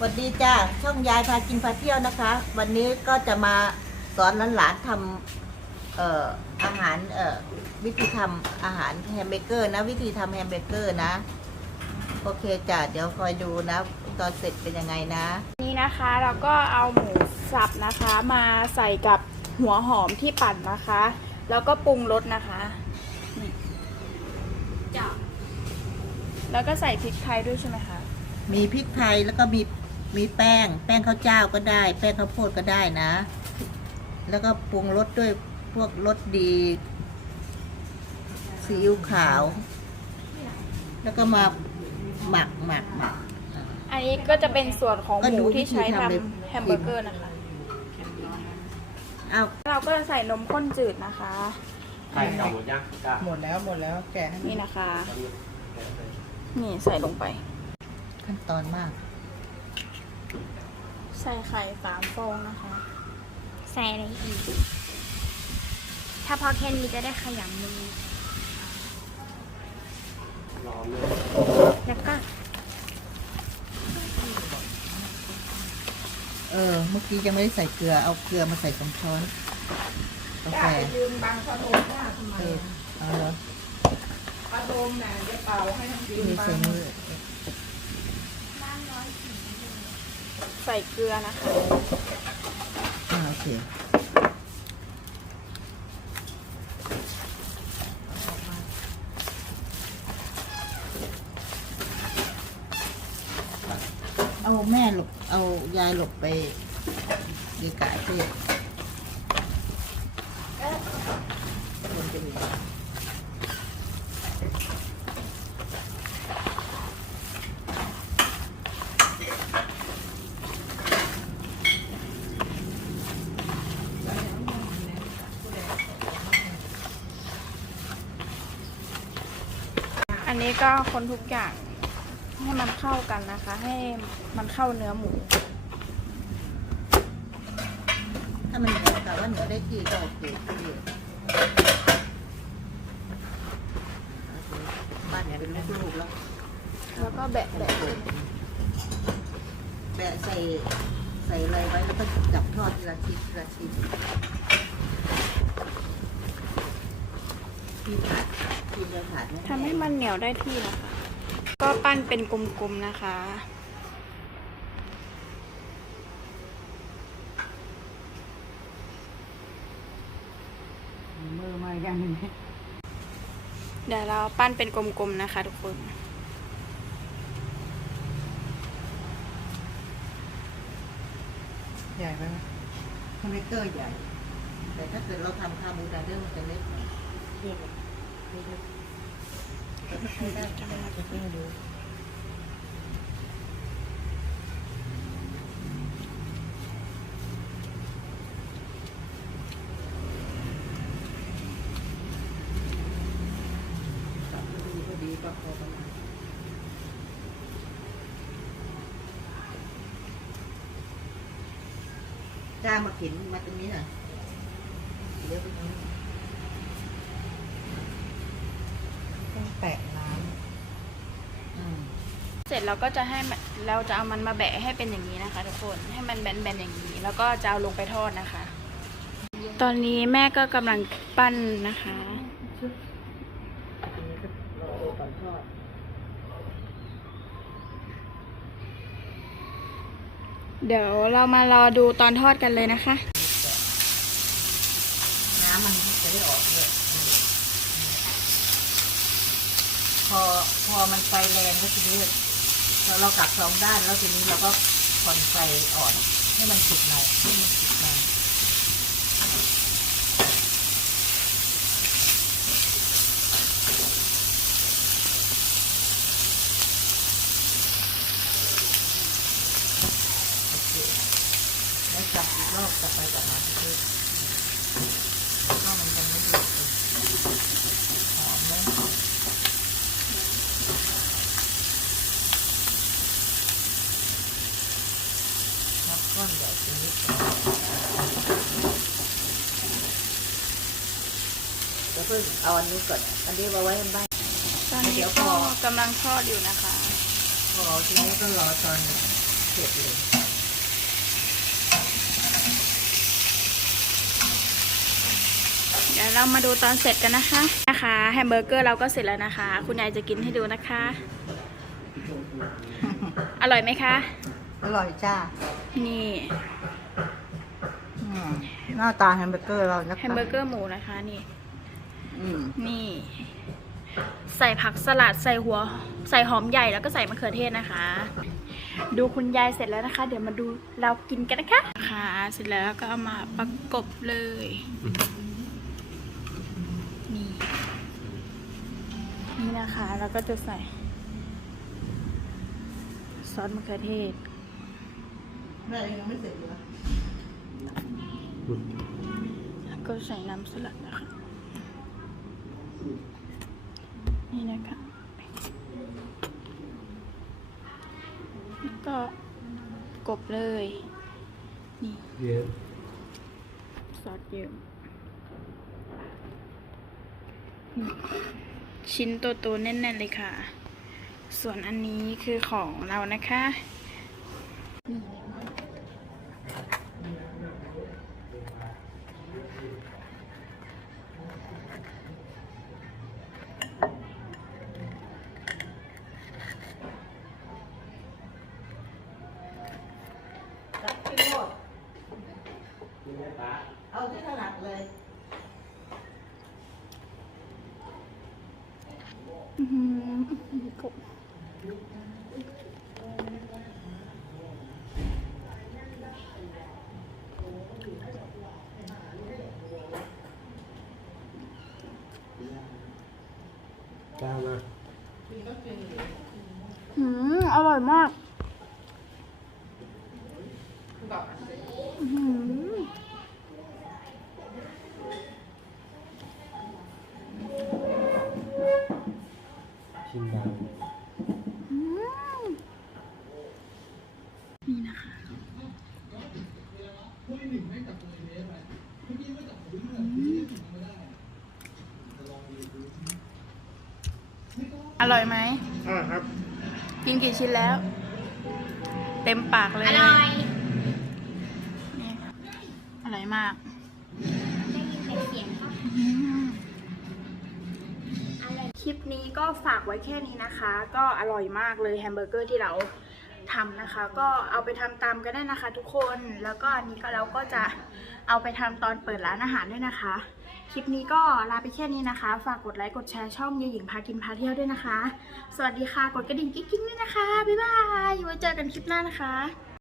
สวัสดีจ้าช่องยายพากินพาเที่ยวนะคะ วันนี้ก็จะมาสอนหลานๆทำเอ่ออาหารเอ่อวิธีทำอาหารแฮมเบเกอร์นะ วิธีทำแฮมเบเกอร์นะ โอเคจ้ะเดี๋ยวคอยดูนะ ตอนเสร็จเป็นยังไงนะ นี่นะคะเราก็เอาหมูสับนะคะ มาใส่กับหัวหอมที่ปั่นนะคะ แล้วก็ปรุงรสนะคะนี่จ้ะแล้วก็ใส่พริกไทยด้วยใช่ไหมคะมีพริกไทยแล้วก็มี มีแป้ง แป้งข้าวเจ้าก็ได้ แป้งข้าวโพดก็ได้นะ แล้วก็ปรุงรสด้วยพวกรสดีซีอิ๊วขาว แล้วก็มาหมักหมักหมักอ่าอันนี้ก็จะเป็นส่วนของก็หดูมูที่ใช้วิธีทำทำเลยแฮมเบอร์เกอร์นะคะเอาเราก็จะใส่นมข้นจืดนะคะไข่เก่าหมดยังกล้าหมดแล้วหมดแล้วแกะให้นี่นะคะ นี่ใส่ลงไป ขั้นตอนมาก ใส่ไข่สามฟองนะคะ ใส่อะไรอีก ถ้าพอแค่นี้จะได้ขยำมือร้อนเลยแล้วก็ เออ เมื่อกี้ยังไม่ได้ใส่เกลือ เอาเกลือมาใส่สองช้อนกาแฟยืมบางขนมหน้าทำไมเออเอาเหรอขนมน่ะจะเป่าให้ทั้งยืมนี่บาใส่ง มือ ใส่เกลือนะคะ อ่าโอเคเอาแม่หลบเอายายหลบไปดีกาเทศมันจะมี อั นนี้ก็คนทุกอย่างให้มันเข้ากันนะคะ ให้มันเข้าเนื้อหมู ถ้ามันเหนียวแต่ว่าเหนียวได้ที่ก็โอเคดีบ้านเนี่ยเป็นลูกๆแล้วแล้วก็แบะแบะแบะใส่ใส่อะไรไว้แล้วก็จับทอดทีละชิ้นทีละชิ้นพี่ผัดพี่จะผัดไหม ทำให้มันเหนียวได้ที่นะคะ ก็ปั้นเป็นกลมๆนะคะ มือมาอย่างนี้เดี๋ยวเราปั้นเป็นกลมๆนะคะทุกคนใหญ่ไปไหมคอมพิวเตอร์ใหญ่ แต่ถ้าเกิดเราทำคาร์บูดาเดอร์มันจะเล็กหน่อย เล็กเล็กไม่ได้จะไม่ได้จะไม่ดูปรับพอประมาณจ้ามาเข็นมาตรงนี้หน่อยเดี๋ยวไปตรงนี้ ต้อง แตะน้อืมเสร็จเราก็จะให้มันเราจะเอามันมาแบะให้เป็นอย่างนี้นะคะ ทุกคนให้มันแบนๆอย่างนี้ แล้วก็จะเอาลงไปทอดนะคะ ตอนนี้แม่ก็กำลังปั้นนะคะ อันนี้ก็เราดูก่อนทอดเดี๋ยวเรามารอดูตอนทอดกันเลยนะคะ น้ำมันจะได้ออกด้วย พอพอมันไฟแรงก็ทีนี้เราเรากลับสองด้านแล้วทีนี้เราก็ผ่อนไฟอ่อนให้มันสุกหน่อยให้มันสุกหน่อยโอเคแล้วจับอีกรอบกลับไปกลับมาคือข้าวมันยังไม่สุกเลยหอมไหม นับ ก้อนใหญ่ตรงนี้จะเพิ่งเอาอันนี้ก่อน อันนี้มาไว้ให้บ้านตอนนี้เดี๋ยวพก็อกำลังทอดอยู่นะคะพอทีนี้ก็รอตอนผ็ดเลยเดี๋ยวเรามาดูตอนเสร็จกันนะคะนะคะแฮมเบอร์เกอร์เราก็เสร็จแล้วนะคะ คุณยายจะกินให้ดูนะคะ อร่อยไหมคะ อร่อยจ้า นี่ อืมหน้าตาแฮมเบอร์เกอร์เรานะคะแฮมเบอร์เกอร์หมูนะคะนี่ อืมนี่ ใส่ผักสลัดใส่หัว ใส่หอมใหญ่แล้วก็ใส่มะเขือเทศนะคะ ดูคุณยายเสร็จแล้วนะคะ เดี๋ยวมาดูเรากินกันนะคะค่ะเสร็จแล้วก็เอามาประกบเลย นี่ นี่นะคะ แล้วก็จะใส่ซอสมะเขือเทศ แม่ยังไม่เสร็จเลยแล้วก็ใส่น้ำสลัดนะคะ นี่นะคะแล้วก็กบเลย นี่เยอะซอสเยอะนี่ชิ้นโตๆแน่นๆเลยค่ะ ส่วนอันนี้คือของเรานะคะนี่ กับที่โลด กินได้ปะ เอาที่ถนัดเลยอื้อหือกบจ้ามาอืมอร่อยมากอื้อหือ ชิมดาวอืมนี่นะคะอร่อยไหม อ่าครับ กินกี่ชิ้นแล้ว เต็มปากเลยอร่อยนี่อร่อยมาก ได้ยินแต่เสียงเขาอร่อย คลิปนี้ก็ฝากไว้แค่นี้นะคะ ก็อร่อยมากเลยแฮมเบอร์เกอร์ที่เราทำนะคะ ก็เอาไปทำตามกันได้นะคะทุกคนแล้วก็อันนี้ก็เราก็จะเอาไปทำตอนเปิดร้านอาหารด้วยนะคะ คลิปนี้ก็ลาไปแค่นี้นะคะ ฝากกดไลค์กดแชร์ช่องยายหญิงพากินพาเที่ยวด้วยนะคะ สวัสดีค่ะกดกระดิ่งกิ๊งๆด้วยนะคะบ๊ายบายไว้เจอกันคลิปหน้านะคะ